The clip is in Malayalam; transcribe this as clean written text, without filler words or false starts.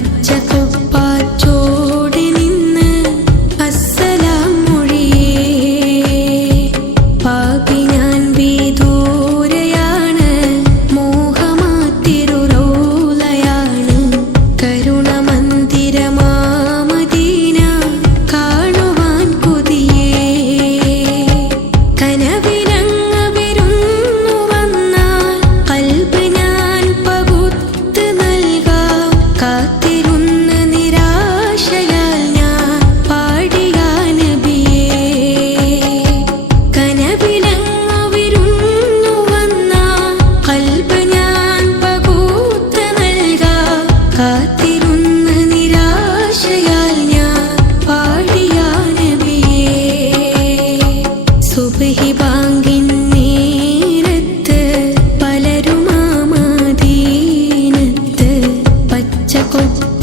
പച്ചക്കൊപ്പാച്ചോടെ നിന്ന് അസ്സലാം മൊഴിയേ. പാപി ഞാൻ വിദൂരയാണ്, മോഹമാത്തിരു റൗളയാണ്. കരുണമന്ദിരമാ മദീന കാണുവാൻ കൊതിയേ. കനവിലങ്ങ് വിരുന്നു വന്നാൽ കൽബ് ഞാൻ പകുത്ത് നൽകാം. കാത്തിരുന്ന് നിരാശയാൽ ഞാൻ പാടിയ നബിയേ. കനവിലങ്ങ് വിരുന്നു വന്നാൽ കൽബ് ഞാൻ പകുത്ത് നൽകാം. കാത്തിരുന്ന് നിരാശയാൽ ഞാൻ പാടിയ നബിയേ. സുബ്ഹി ബാങ്കിൻ നേരത്ത് പലരും ആ മദീനത്ത് പച്ചക്കൊപ്പ